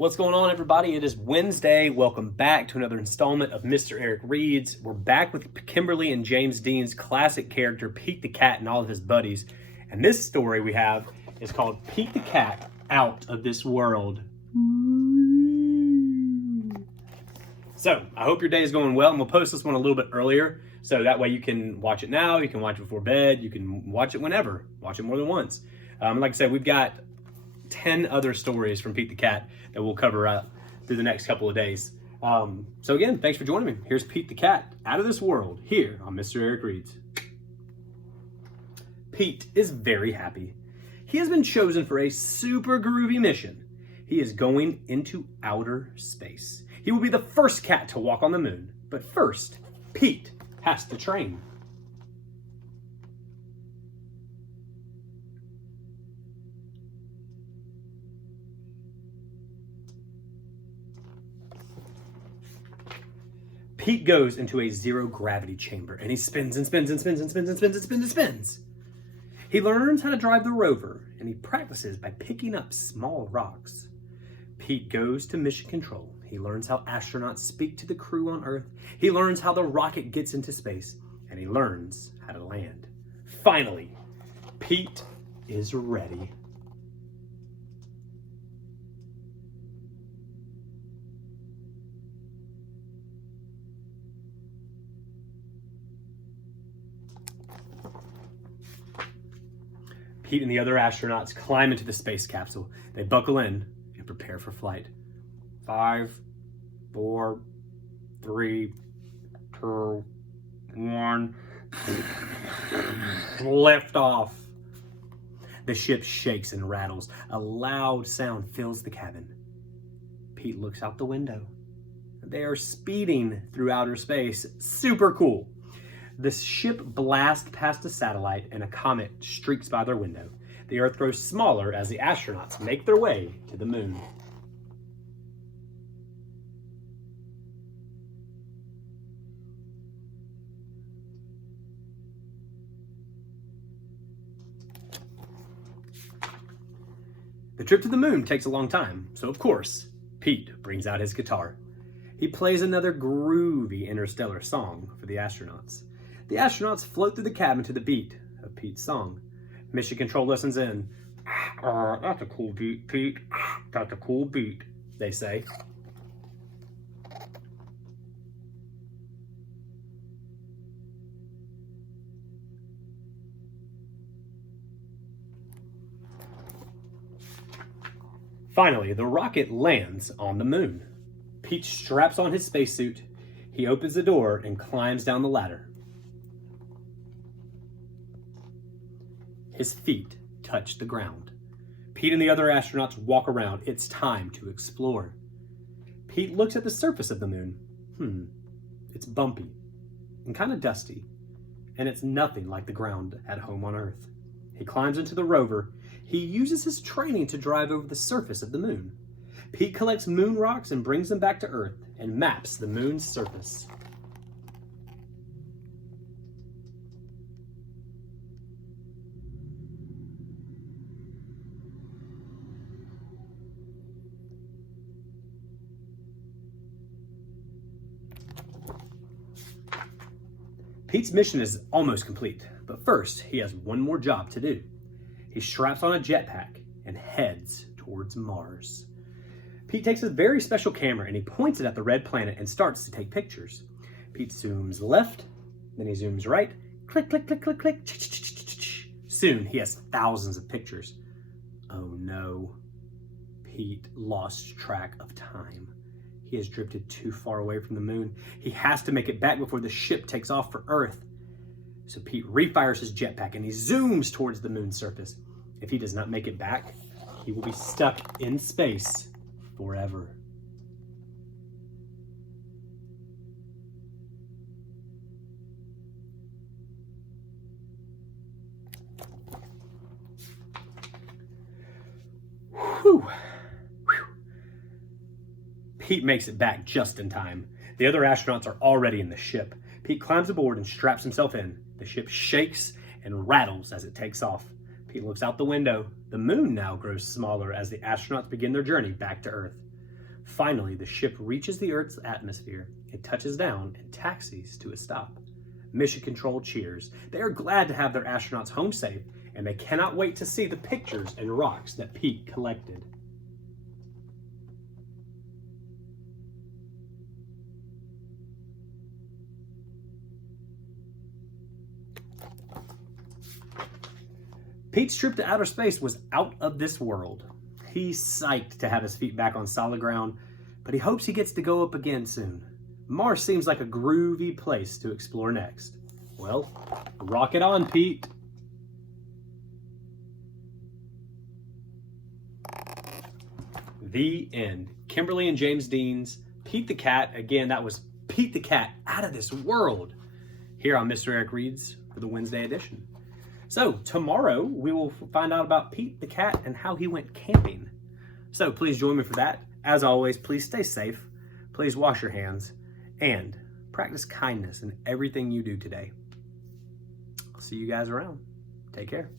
What's going on, everybody? It is Wednesday. Welcome back to another installment of Mr. Eric Reads. We're back with Kimberley and James Dean's classic character, Pete the Cat, and all of his buddies. And this story we have is called Pete the Cat Out of This World. So, I hope your day is going well, and we'll post this one a little bit earlier, so that way you can watch it now, you can watch it before bed, you can watch it whenever, watch it more than once. Like I said, we've got 10 other stories from Pete the Cat that we'll cover through the next couple of days. So again, thanks for joining me. Here's Pete the Cat Out of This World here on Mr. Eric Reads. Pete is very happy. He has been chosen for a super groovy mission. He is going into outer space. He will be the first cat to walk on the moon. But first, Pete has to train. Pete goes into a zero gravity chamber and he spins and spins and spins and spins and spins and spins and spins. He learns how to drive the rover and he practices by picking up small rocks. Pete goes to mission control. He learns how astronauts speak to the crew on Earth. He learns how the rocket gets into space and he learns how to land. Finally, Pete is ready. Pete and the other astronauts climb into the space capsule. They buckle in and prepare for flight. 5, 4, 3, 2, 1. Lift off. The ship shakes and rattles. A loud sound fills the cabin. Pete looks out the window. They are speeding through outer space. Super cool. The ship blasts past a satellite and a comet streaks by their window. The Earth grows smaller as the astronauts make their way to the moon. The trip to the moon takes a long time, so of course, Pete brings out his guitar. He plays another groovy interstellar song for the astronauts. The astronauts float through the cabin to the beat of Pete's song. Mission control listens in. That's a cool beat, Pete. That's a cool beat, they say. Finally, the rocket lands on the moon. Pete straps on his spacesuit. He opens the door and climbs down the ladder. His feet touch the ground. Pete and the other astronauts walk around. It's time to explore. Pete looks at the surface of the moon. It's bumpy and kind of dusty, and it's nothing like the ground at home on Earth. He climbs into the rover. He uses his training to drive over the surface of the moon. Pete collects moon rocks and brings them back to Earth and maps the moon's surface. Pete's mission is almost complete, but first he has one more job to do. He straps on a jetpack and heads towards Mars. Pete takes a very special camera and he points it at the red planet and starts to take pictures. Pete zooms left, then he zooms right. Click, click, click, click, click. Soon he has thousands of pictures. Oh no. Pete lost track of time. He has drifted too far away from the moon. He has to make it back before the ship takes off for Earth. So Pete refires his jetpack and he zooms towards the moon's surface. If he does not make it back, he will be stuck in space forever. Whew. Pete makes it back just in time. The other astronauts are already in the ship. Pete climbs aboard and straps himself in. The ship shakes and rattles as it takes off. Pete looks out the window. The moon now grows smaller as the astronauts begin their journey back to Earth. Finally, the ship reaches the Earth's atmosphere. It touches down and taxis to a stop. Mission Control cheers. They are glad to have their astronauts home safe, and they cannot wait to see the pictures and rocks that Pete collected. Pete's trip to outer space was out of this world. He's psyched to have his feet back on solid ground, but he hopes he gets to go up again soon. Mars seems like a groovy place to explore next. Well, rock it on, Pete. The end. Kimberley and James Dean's Pete the Cat. Again, that was Pete the Cat out of this world here on Mr. Eric Reads for the Wednesday edition. So tomorrow we will find out about Pete the Cat and how he went camping. So please join me for that. As always, please stay safe. Please wash your hands and practice kindness in everything you do today. I'll see you guys around. Take care.